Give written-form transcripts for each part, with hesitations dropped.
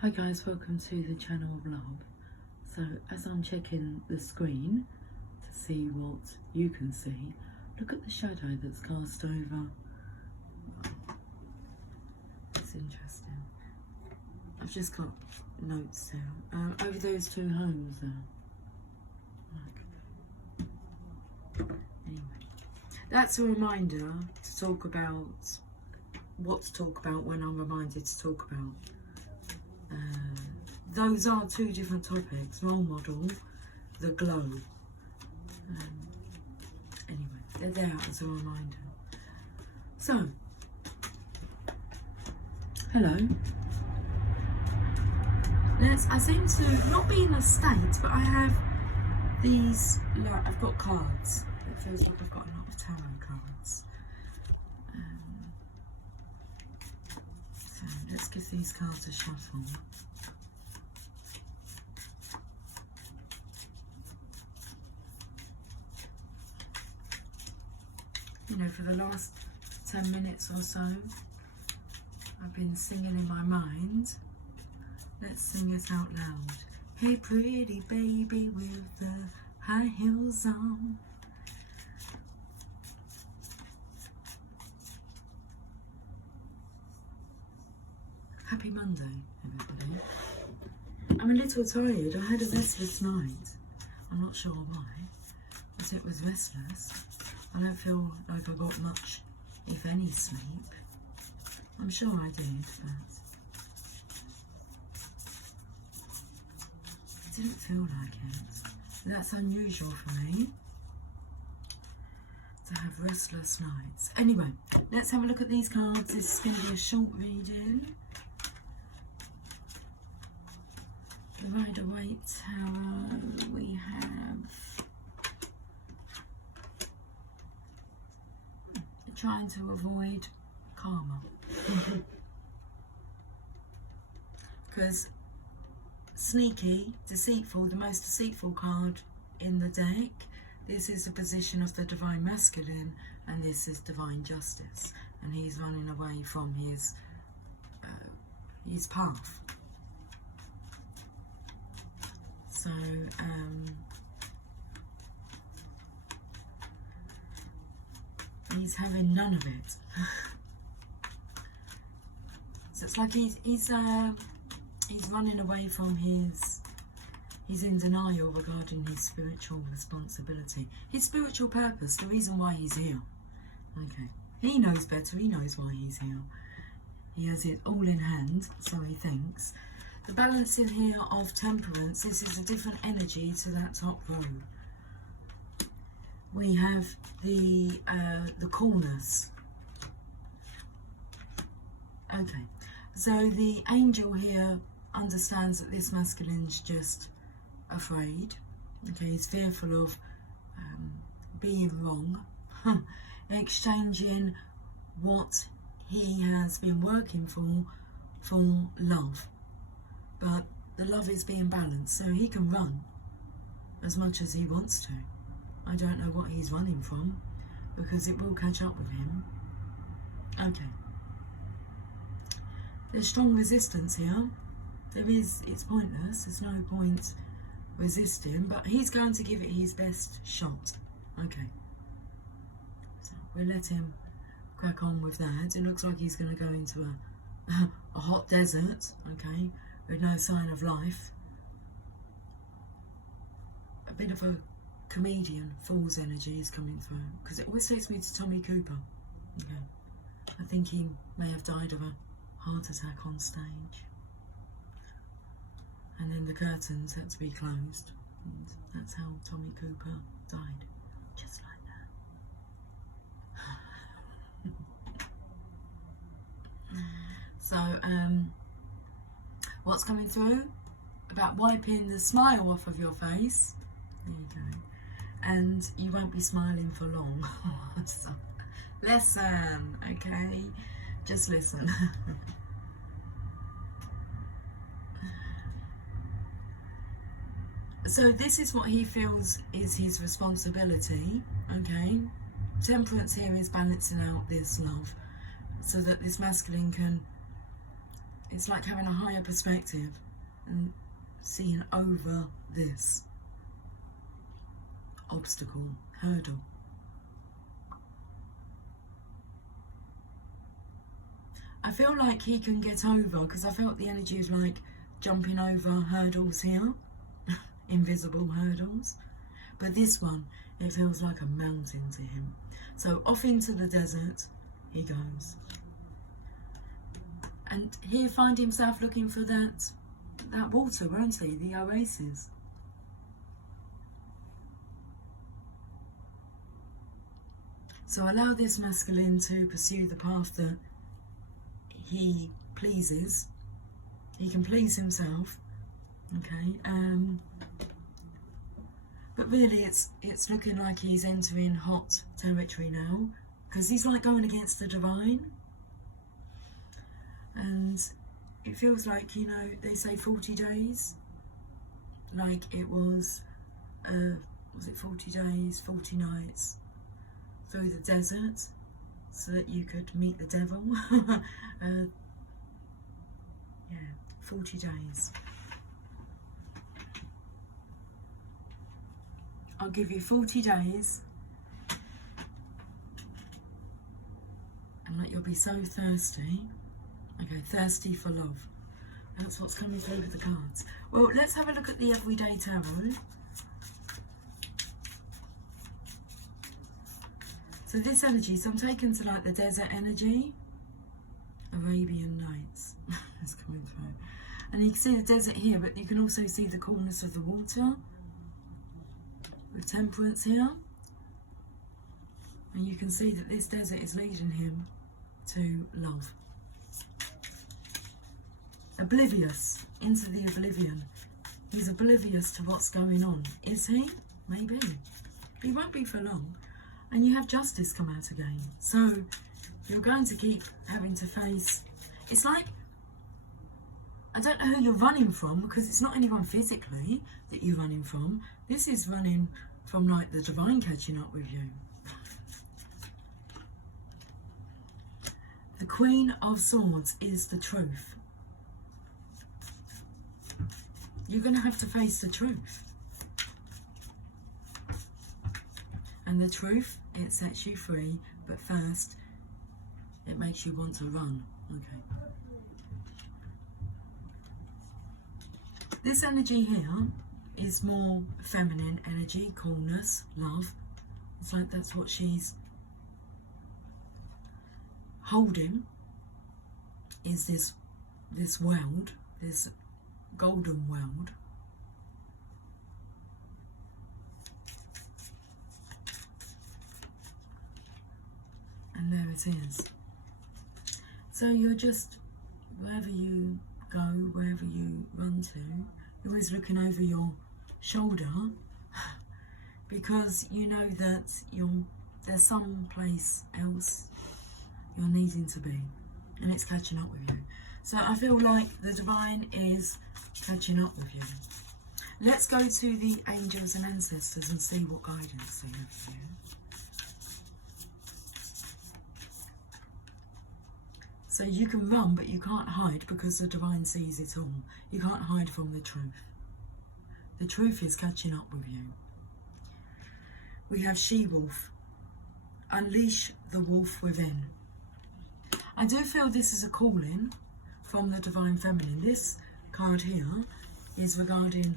Hi guys, welcome to the channel of love. So as I'm checking the screen to see what you can see, look at the shadow that's cast over. It's interesting. I've just got notes there. Over those two homes there. Anyway, that's a reminder to talk about what to talk about when I'm reminded to talk about. Those are two different topics. Role model, the glow. Anyway, they're there as a reminder. So, hello. I seem to not be in a state, but I have these, like, I've got cards. It feels like I've got a lot of tarot cards. So let's give these cards a shuffle. You know, for the last 10 minutes or so, I've been singing in my mind. Let's sing it out loud. Hey pretty baby with the high heels on. Happy Monday, everybody. I'm a little tired. I had a restless night. I'm not sure why, but it was restless. I don't feel like I got much, if any, sleep. I'm sure I did, but it didn't feel like it. That's unusual for me, to have restless nights. Anyway, let's have a look at these cards. This is going to be a short reading. The Rider-Waite Tarot, we have trying to avoid karma. Because sneaky, deceitful, the most deceitful card in the deck. This is the position of the Divine Masculine, and this is Divine Justice. And he's running away from his path. So, he's having none of it. So it's like he's running away from he's in denial regarding his spiritual responsibility, his spiritual purpose, the reason why he's here. Okay, he knows better, he knows why he's here. He has it all in hand, so he thinks. The balance in here of Temperance, this is a different energy to that top row. We have the coolness. Okay, so the angel here understands that this masculine's just afraid. Okay, he's fearful of being wrong, exchanging what he has been working for love. But the love is being balanced, so he can run as much as he wants to. I don't know what he's running from, because it will catch up with him. Okay. There's strong resistance here. It's pointless. There's no point resisting, but he's going to give it his best shot. Okay. So we'll let him crack on with that. It looks like he's going to go into a hot desert, okay, with no sign of life. A bit of a comedian, fool's energy is coming through, because it always takes me to Tommy Cooper. Okay. I think he may have died of a heart attack on stage, and then the curtains had to be closed, and that's how Tommy Cooper died, just like that. So what's coming through about wiping the smile off of your face? There you go. And you won't be smiling for long. So, listen, okay? Just listen. So this is what he feels is his responsibility, okay? Temperance here is balancing out this love, so that this masculine can it's like having a higher perspective and seeing over this obstacle, hurdle. I feel like he can get over, because I felt the energy is like jumping over hurdles here, invisible hurdles. But this one, it feels like a mountain to him. So off into the desert he goes. And he'll find himself looking for that water, won't he? The oasis. So allow this masculine to pursue the path that he pleases. He can please himself, okay? But really it's looking like he's entering hot territory now, because he's like going against the divine. And it feels like, you know, they say 40 days, like it was it 40 days, 40 nights through the desert so that you could meet the devil. Yeah, 40 days. I'll give you 40 days and like you'll be so thirsty. Okay, thirsty for love. That's what's coming through with the cards. Well, let's have a look at the Everyday Tarot. So this energy, so I'm taken to like the desert energy. Arabian Nights is coming through. And you can see the desert here, but you can also see the coolness of the water. With Temperance here. And you can see that this desert is leading him to love. Oblivious, into the oblivion. He's oblivious to what's going on. Is he? Maybe. He won't be for long. And you have Justice come out again. So you're going to keep having to face... It's like... I don't know who you're running from, because it's not anyone physically that you're running from. This is running from like the divine catching up with you. The Queen of Swords is the truth. You're going to have to face the truth. And the truth, it sets you free, but first, it makes you want to run. Okay. This energy here is more feminine energy, coolness, love. It's like that's what she's holding, is this world, this golden world. And there it is. So you're just, wherever you go, wherever you run to, you're always looking over your shoulder, because you know that there's some place else you're needing to be, and it's catching up with you. So I feel like the divine is catching up with you. Let's go to the angels and ancestors and see what guidance they have for you. So you can run, but you can't hide, because the divine sees it all. You can't hide from the truth. The truth is catching up with you. We have She-Wolf. Unleash the wolf within. I do feel this is a calling from the Divine Feminine. This card here is regarding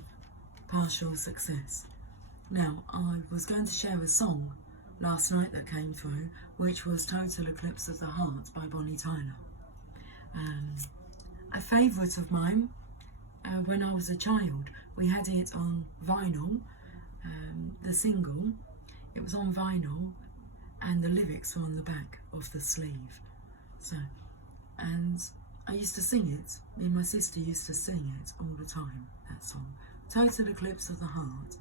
partial success. Now, I was going to share a song last night that came through, which was Total Eclipse of the Heart by Bonnie Tyler. A favourite of mine when I was a child. We had it on vinyl, the single. It was on vinyl, and the lyrics were on the back of the sleeve. So, and I used to sing it. Me and my sister used to sing it all the time, that song. Total Eclipse of the Heart.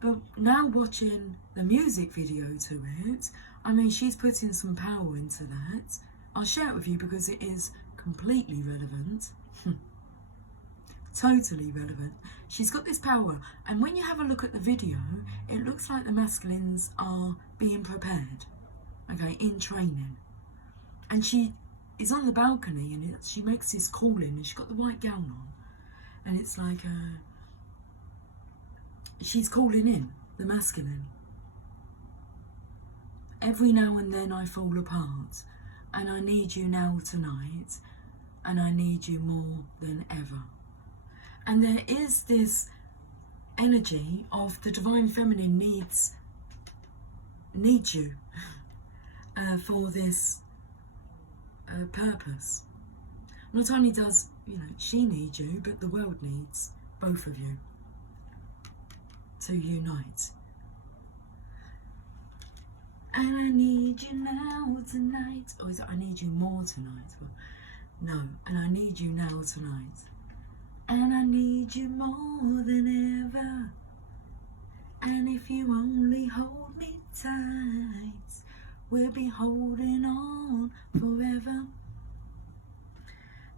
But now watching the music video to it, I mean, she's putting some power into that. I'll share it with you because it is completely relevant. Totally relevant. She's got this power, and when you have a look at the video, it looks like the masculines are being prepared, okay, in training. And she is on the balcony, and she makes this calling, and she's got the white gown on, and it's like she's calling in the masculine. Every now and then I fall apart, and I need you now tonight, and I need you more than ever. And there is this energy of the divine feminine needs you for this purpose. Not only does she need you, but the world needs both of you to unite. And I need you now tonight. Or is it I need you more tonight? Well, no, and I need you now tonight. And I need you more than ever. And if you only hold me tight, we'll be holding on forever.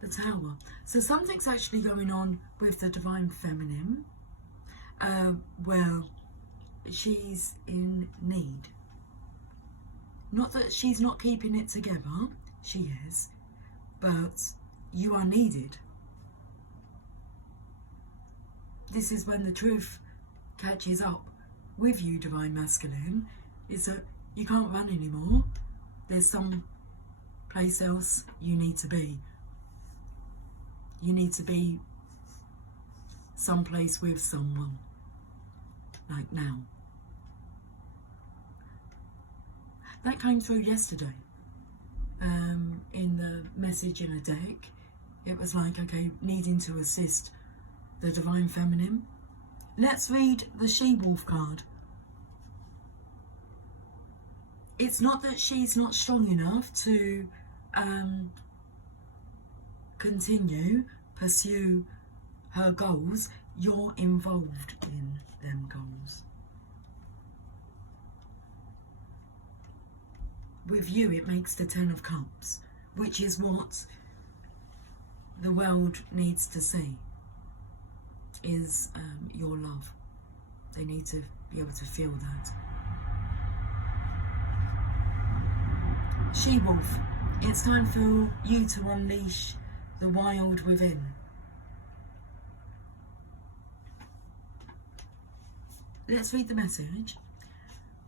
The Tower. So something's actually going on with the divine feminine. Well, she's in need. Not that she's not keeping it together, she is, but you are needed. This is when the truth catches up with you, divine masculine, is that you can't run anymore. There's some place else you need to be. You need to be someplace with someone, like now. That came through yesterday in the message in a deck. It was like, okay, needing to assist the divine feminine. Let's read the she-wolf card. It's not that she's not strong enough to pursue her goals. You're involved in them goals. With you, it makes the 10 of Cups, which is what the world needs to see, is your love. They need to be able to feel that. She-wolf, it's time for you to unleash the wild within. Let's read the message,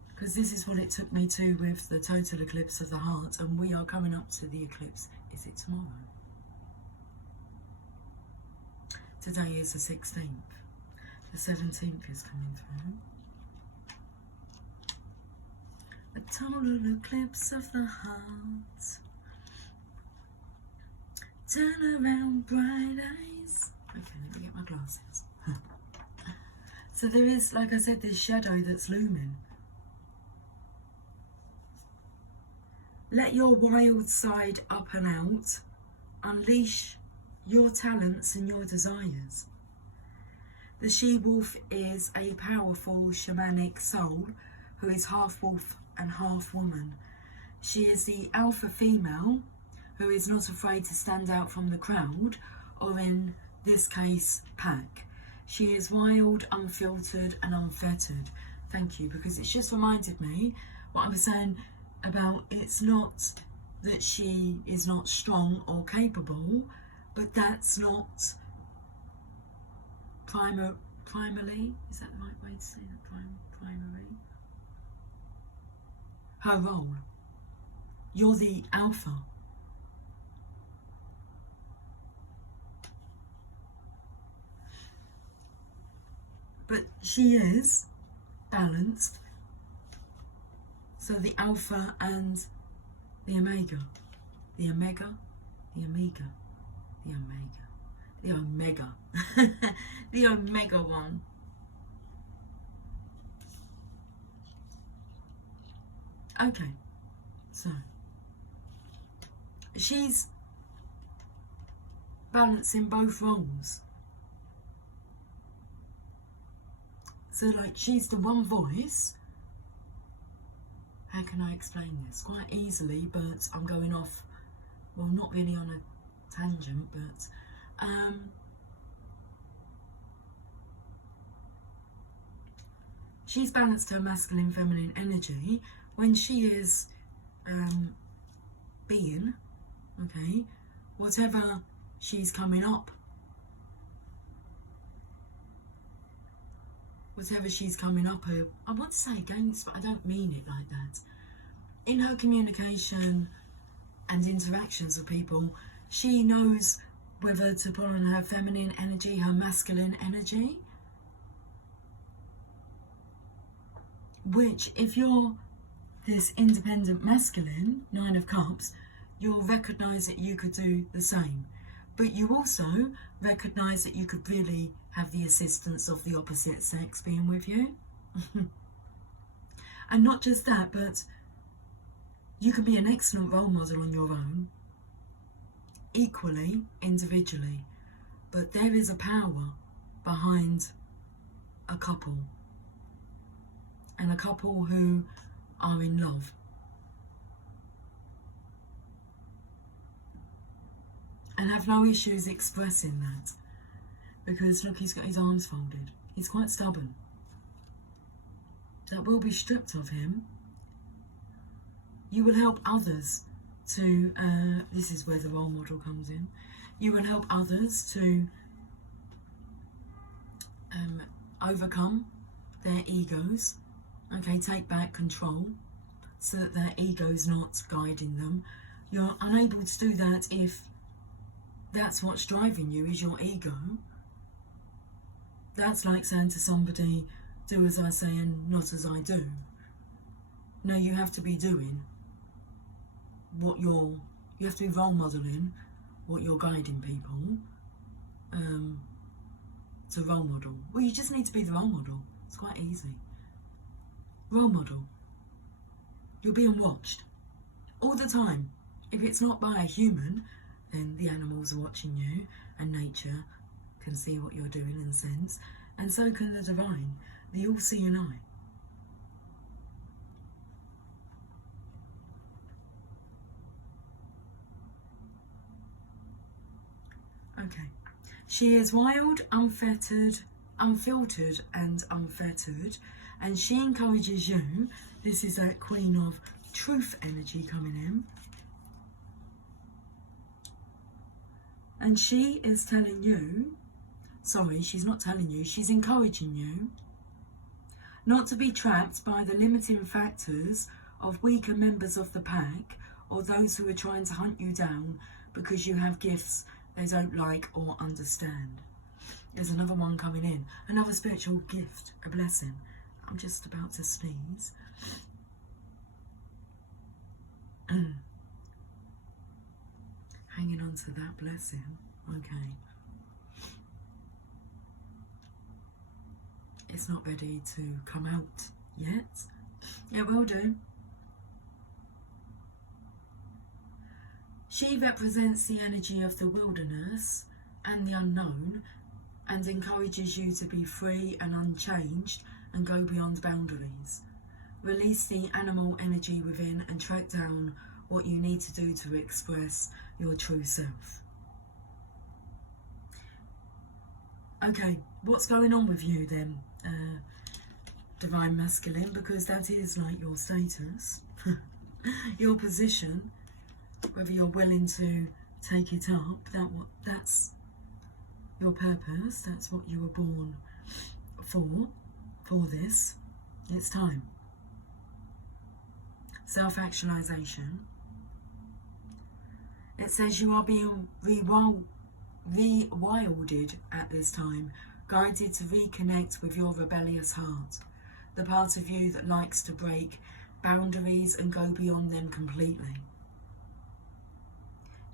because this is what it took me to with the total eclipse of the heart, and we are coming up to the eclipse. Is it tomorrow? Today is the 16th. The 17th is coming through. A total eclipse of the heart. Turn around, bright eyes. Okay, let me get my glasses. So there is, like I said, this shadow that's looming. Let your wild side up and out. Unleash your talents and your desires. The she-wolf is a powerful shamanic soul who is half wolf and half woman. She is the alpha female who is not afraid to stand out from the crowd, or in this case, pack. She is wild, unfiltered and unfettered. Thank you, because it's just reminded me what I was saying about it's not that she is not strong or capable, but that's not primarily, is that the right way to say that? Primary? Her role. You're the alpha. But she is balanced. So the alpha and the omega. The omega. The omega. The omega. The omega. The omega one. Okay. So she's balancing both roles. So like she's the one voice. How can I explain this? Quite easily, but I'm going off, well, not really on a tangent, but she's balanced her masculine feminine energy when she is being Okay, whatever she's coming up, I want to say against, but I don't mean it like that. In her communication and interactions with people, she knows whether to pull on her feminine energy, her masculine energy. Which, if you're this independent masculine, 9 of Cups, you'll recognise that you could do the same. But you also recognise that you could really have the assistance of the opposite sex being with you. And not just that, but you can be an excellent role model on your own, equally, individually. But there is a power behind a couple. And a couple who are in love. And have no issues expressing that. Because look, he's got his arms folded. He's quite stubborn. That will be stripped of him. You will help others to, this is where the role model comes in. You will help others to overcome their egos. Okay, take back control so that their ego's not guiding them. You're unable to do that if that's what's driving you, is your ego. That's like saying to somebody, do as I say and not as I do. No, you have to be doing what you have to be role modelling what you're guiding people to role model. Well, you just need to be the role model. It's quite easy. Role model. You're being watched all the time. If it's not by a human, then the animals are watching you, and nature can see what you're doing and sense, and so can the divine, the all-seeing eye. Okay. She is wild, unfettered, unfiltered and unfettered, and she encourages you. This is that Queen of Truth energy coming in. And she is telling you, sorry, she's not telling you, she's encouraging you not to be trapped by the limiting factors of weaker members of the pack or those who are trying to hunt you down because you have gifts they don't like or understand. There's another one coming in, another spiritual gift, a blessing. I'm just about to sneeze. Hanging on to that blessing. Okay. It's not ready to come out yet. It will do. She represents the energy of the wilderness and the unknown, and encourages you to be free and unchanged and go beyond boundaries. Release the animal energy within and track down what you need to do to express your true self. Okay, what's going on with you then, Divine Masculine? Because that is like your status, your position, whether you're willing to take it up, that's your purpose, that's what you were born for this. It's time. Self-actualization. It says you are being rewilded at this time, guided to reconnect with your rebellious heart, the part of you that likes to break boundaries and go beyond them completely.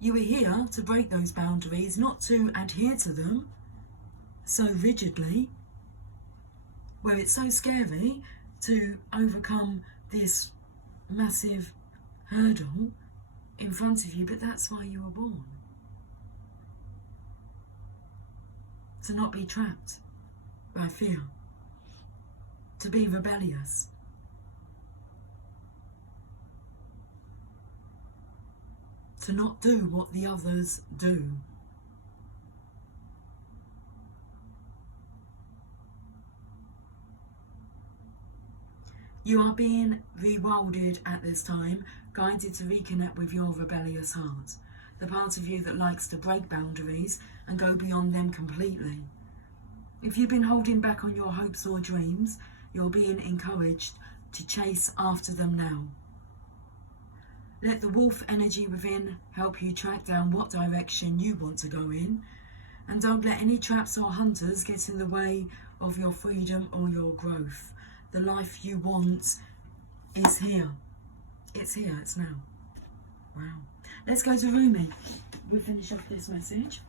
You are here to break those boundaries, not to adhere to them so rigidly, where it's so scary to overcome this massive hurdle in front of you, but that's why you were born. To not be trapped by fear, to be rebellious. To not do what the others do. You are being rewilded at this time, guided to reconnect with your rebellious heart, the part of you that likes to break boundaries and go beyond them completely. If you've been holding back on your hopes or dreams, you're being encouraged to chase after them now. Let the wolf energy within help you track down what direction you want to go in, and don't let any traps or hunters get in the way of your freedom or your growth. The life you want is here. It's here, it's now. Wow. Let's go to Rumi. We'll finish off this message.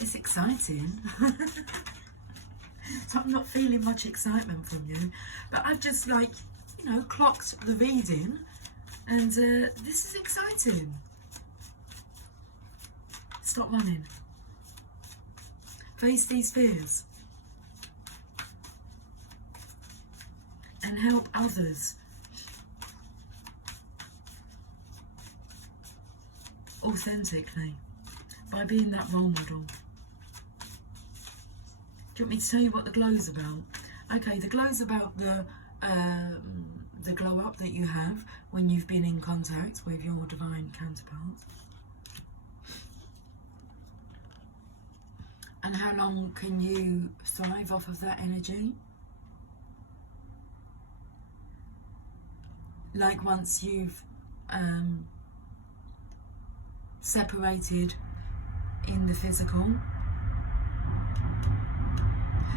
It's exciting. So I'm not feeling much excitement from you, but I've just clocked the reading, and this is exciting. Stop running. Face these fears and help others authentically by being that role model. Do you want me to tell you what the glow's about? Okay, the glow's about the glow up that you have when you've been in contact with your divine counterpart. And how long can you thrive off of that energy? Like once you've separated in the physical,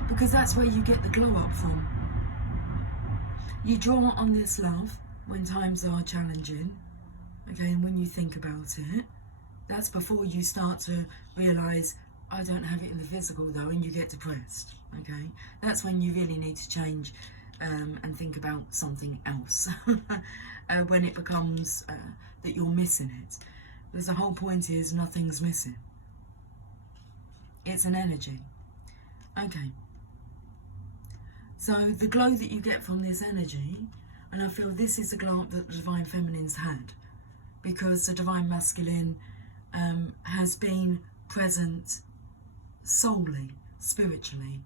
because that's where you get the glow up from. You draw on this love when times are challenging, okay, and when you think about it, that's before you start to realise, I don't have it in the physical though, and you get depressed, okay? That's when you really need to change and think about something else, when it becomes that you're missing it. Because the whole point is nothing's missing. It's an energy. Okay. So the glow that you get from this energy, and I feel this is the glow up that the Divine Feminine's had, because the Divine Masculine has been present solely, spiritually,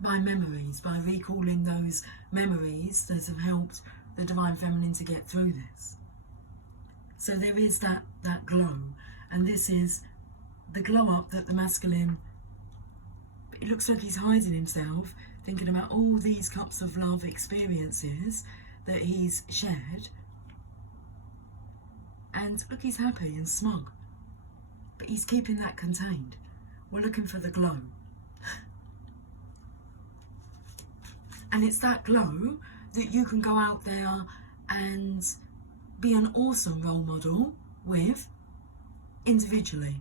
by memories, by recalling those memories that have helped the Divine Feminine to get through this. So there is that glow, and this is the glow up that the masculine, it looks like he's hiding himself, thinking about all these cups of love experiences that he's shared. And look, he's happy and smug, but he's keeping that contained. We're looking for the glow. And it's that glow that you can go out there and be an awesome role model with individually.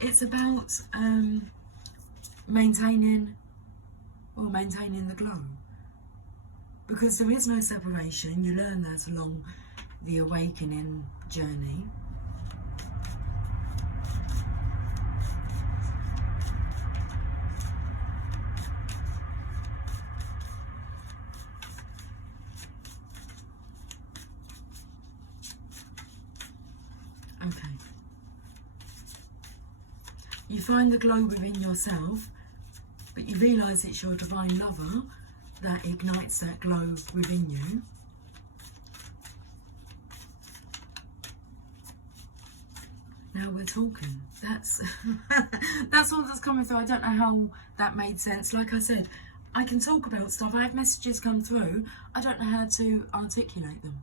It's about maintaining the glow, because there is no separation. You learn that along the awakening journey. Okay. You find the glow within yourself, but you realise it's your divine lover that ignites that glow within you. Now we're talking. That's that's all that's coming through. I don't know how that made sense. Like I said, I can talk about stuff. I have messages come through. I don't know how to articulate them.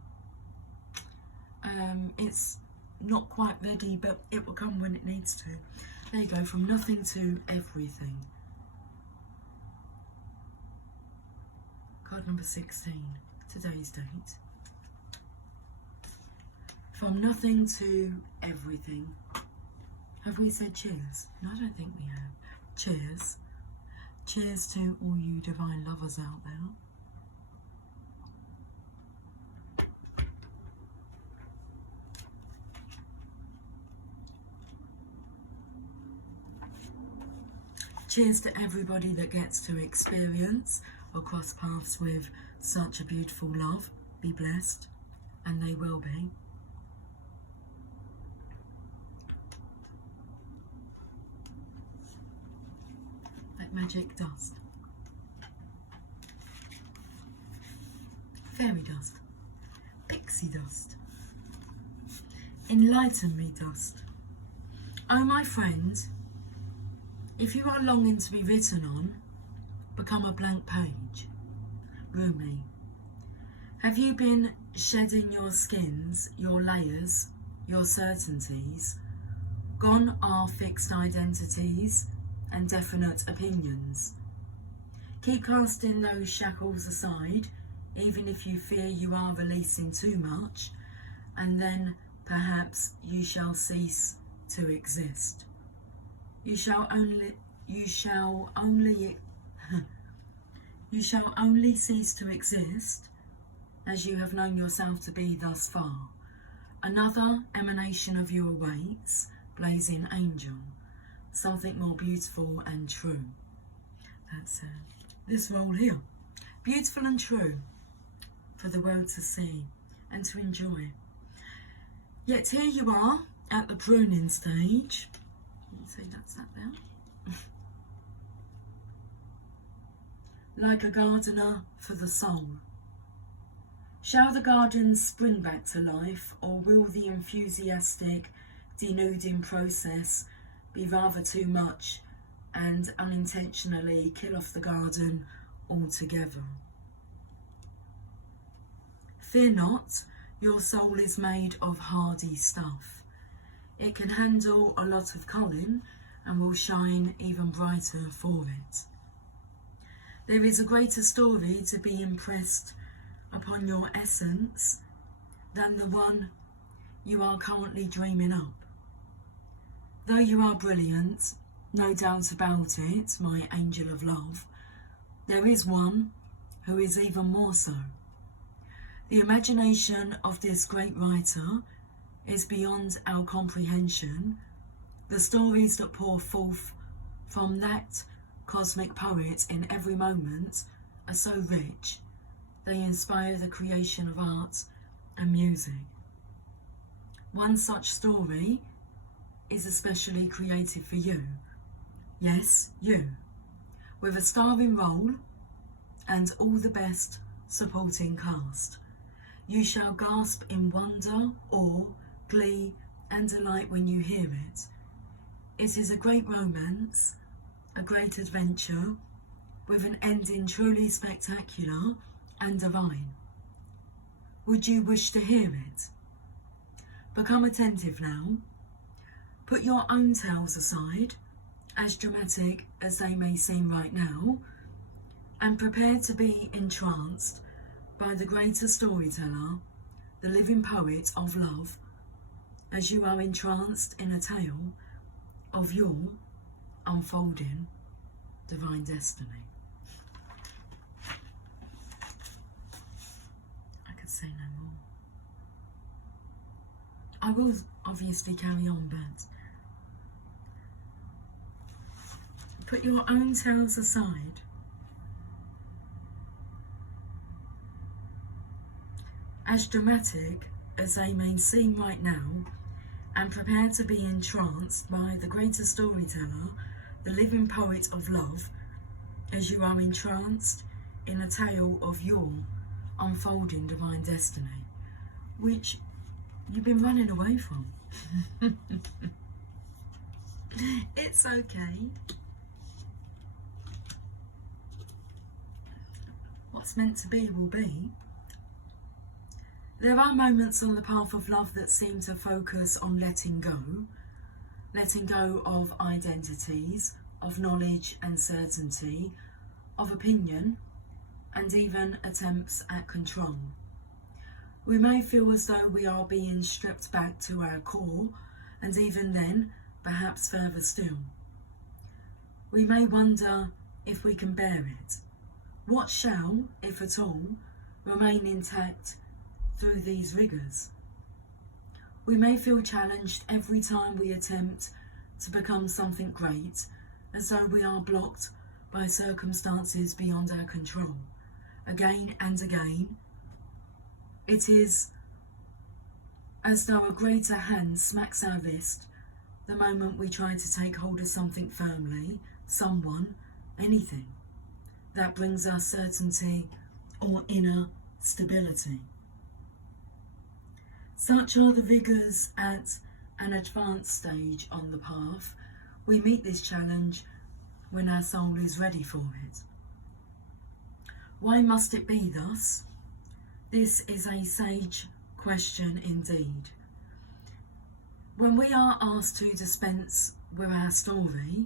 It's not quite ready, but it will come when it needs to. There you go, from nothing to everything. Card number 16, today's date. From nothing to everything. Have we said cheers? No, I don't think we have. Cheers. Cheers to all you divine lovers out there. Cheers to everybody that gets to experience or cross paths with such a beautiful love, be blessed, and they will be. Like magic dust. Fairy dust. Pixie dust. Enlighten me dust. Oh my friend, if you are longing to be written on, become a blank page. Rumi. Have you been shedding your skins, your layers, your certainties? Gone are fixed identities and definite opinions. Keep casting those shackles aside, even if you fear you are releasing too much, and then perhaps you shall cease to exist. You shall only cease to exist as you have known yourself to be thus far. Another emanation of you awaits, blazing angel, something more beautiful and true. That's this role here. Beautiful and true for the world to see and to enjoy. Yet here you are at the pruning stage. You see that's that there. Like a gardener for the soul. Shall the gardens spring back to life, or will the enthusiastic denuding process be rather too much and unintentionally kill off the garden altogether? Fear not, your soul is made of hardy stuff. It can handle a lot of culling and will shine even brighter for it. There is a greater story to be impressed upon your essence than the one you are currently dreaming up. Though you are brilliant, no doubt about it, my angel of love, there is one who is even more so. The imagination of this great writer is beyond our comprehension. The stories that pour forth from that cosmic poet in every moment are so rich, they inspire the creation of art and music. One such story is especially created for you. Yes, you. With a starring role and all the best supporting cast. You shall gasp in wonder, awe, glee and delight when you hear it. It is a great romance, a great adventure, with an ending truly spectacular and divine. Would you wish to hear it? Become attentive now. Put your own tales aside, as dramatic as they may seem right now, and prepare to be entranced by the greater storyteller, the living poet of love, as you are entranced in a tale of your unfolding divine destiny. I could say no more. I will obviously carry on, but put your own tales aside, as dramatic as they may seem right now, and prepare to be entranced by the greater storyteller, the living poet of love, as you are entranced in a tale of your unfolding divine destiny, which you've been running away from. It's okay. What's meant to be will be. There are moments on the path of love that seem to focus on letting go of identities, of knowledge and certainty, of opinion, and even attempts at control. We may feel as though we are being stripped back to our core, and even then, perhaps further still. We may wonder if we can bear it. What shall, if at all, remain intact through these rigours? We may feel challenged every time we attempt to become something great, as though we are blocked by circumstances beyond our control. Again and again, it is as though a greater hand smacks our wrist the moment we try to take hold of something firmly, someone, anything, that brings us certainty or inner stability. Such are the vigours at an advanced stage on the path. We meet this challenge when our soul is ready for it. Why must it be thus? This is a sage question indeed. When we are asked to dispense with our story,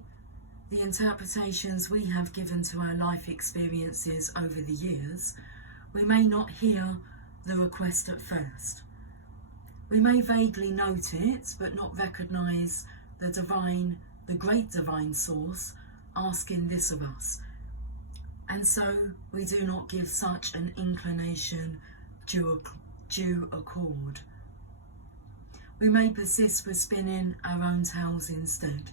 the interpretations we have given to our life experiences over the years, we may not hear the request at first. We may vaguely note it, but not recognise the great divine source asking this of us. And so we do not give such an inclination due accord. We may persist with spinning our own tales instead.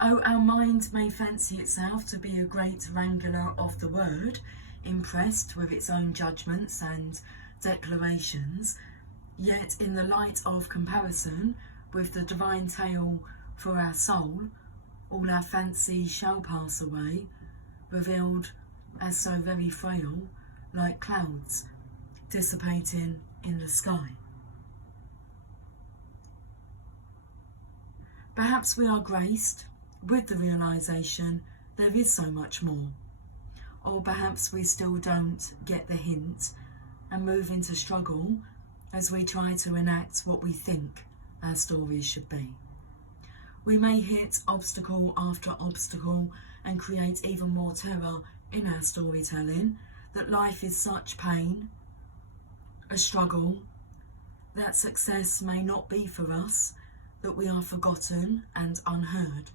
Oh, our mind may fancy itself to be a great wrangler of the word, impressed with its own judgments and declarations, yet in the light of comparison with the divine tale for our soul, all our fancy shall pass away, revealed as so very frail, like clouds dissipating in the sky. Perhaps we are graced with the realisation there is so much more, or perhaps we still don't get the hint and move into struggle as we try to enact what we think our stories should be. We may hit obstacle after obstacle and create even more terror in our storytelling, that life is such pain, a struggle, that success may not be for us, that we are forgotten and unheard.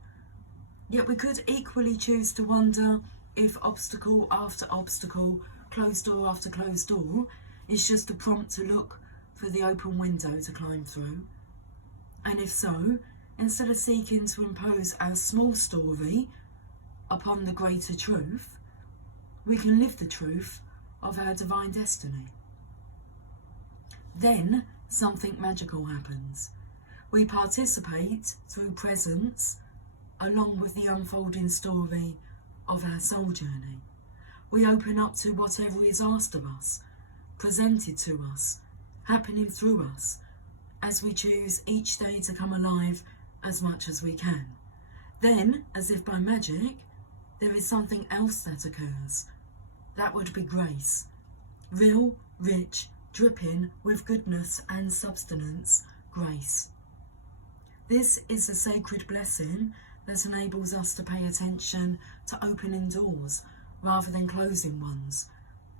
Yet we could equally choose to wonder if obstacle after obstacle, closed door after closed door, is just a prompt to look for the open window to climb through. And if so, instead of seeking to impose our small story upon the greater truth, we can live the truth of our divine destiny. Then something magical happens. We participate through presence along with the unfolding story of our soul journey. We open up to whatever is asked of us, presented to us, happening through us, as we choose each day to come alive as much as we can. Then, as if by magic, there is something else that occurs. That would be grace. Real, rich, dripping with goodness and substance, grace. This is a sacred blessing that enables us to pay attention to opening doors rather than closing ones.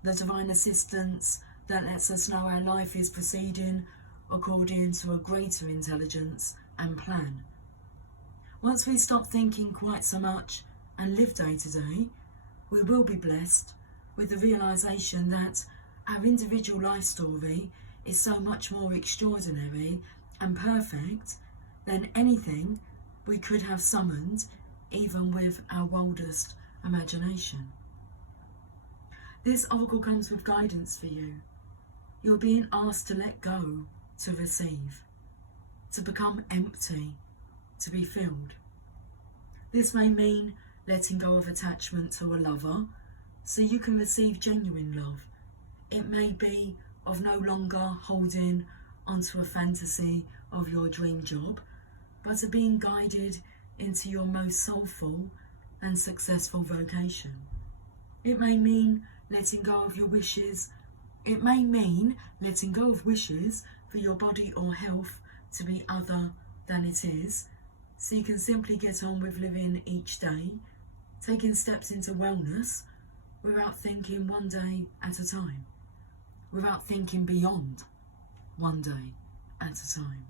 The divine assistance that lets us know our life is proceeding according to a greater intelligence and plan. Once we stop thinking quite so much and live day to day, we will be blessed with the realisation that our individual life story is so much more extraordinary and perfect than anything we could have summoned, even with our wildest imagination. This oracle comes with guidance for you. You're being asked to let go, to receive, to become empty, to be filled. This may mean letting go of attachment to a lover so you can receive genuine love. It may be of no longer holding onto a fantasy of your dream job, but of being guided into your most soulful and successful vocation. It may mean letting go of your wishes. It may mean letting go of wishes for your body or health to be other than it is, so you can simply get on with living each day, taking steps into wellness without thinking one day at a time, without thinking beyond one day at a time.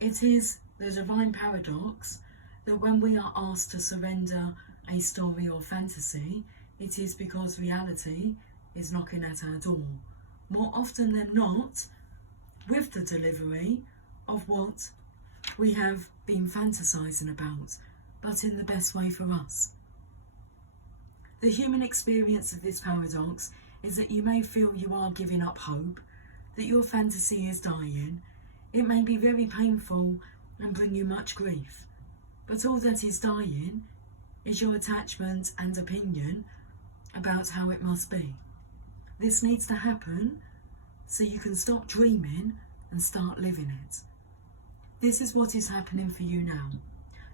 It is the divine paradox that when we are asked to surrender a story or fantasy, it is because reality is knocking at our door, more often than not, with the delivery of what we have been fantasizing about but in the best way for us. The human experience of this paradox is that you may feel you are giving up hope, that your fantasy is dying. It may be very painful and bring you much grief, but all that is dying is your attachment and opinion about how it must be. This needs to happen so you can stop dreaming and start living it. This is what is happening for you now.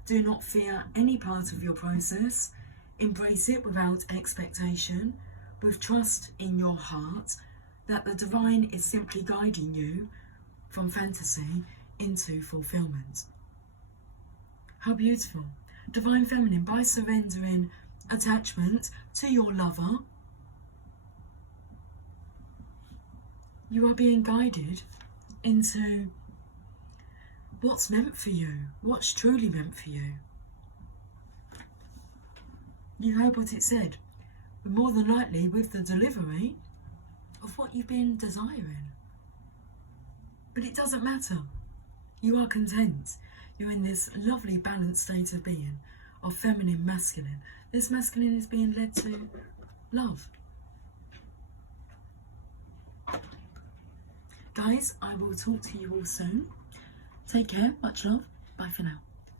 Do not fear any part of your process. Embrace it without expectation, with trust in your heart that the divine is simply guiding you from fantasy into fulfillment. How beautiful. Divine Feminine, by surrendering attachment to your lover, you are being guided into what's meant for you, what's truly meant for you. You heard what it said, more than likely with the delivery of what you've been desiring. But it doesn't matter. You are content. You're in this lovely balanced state of being, of feminine, masculine. This masculine is being led to love. Guys, I will talk to you all soon. Take care, much love, bye for now.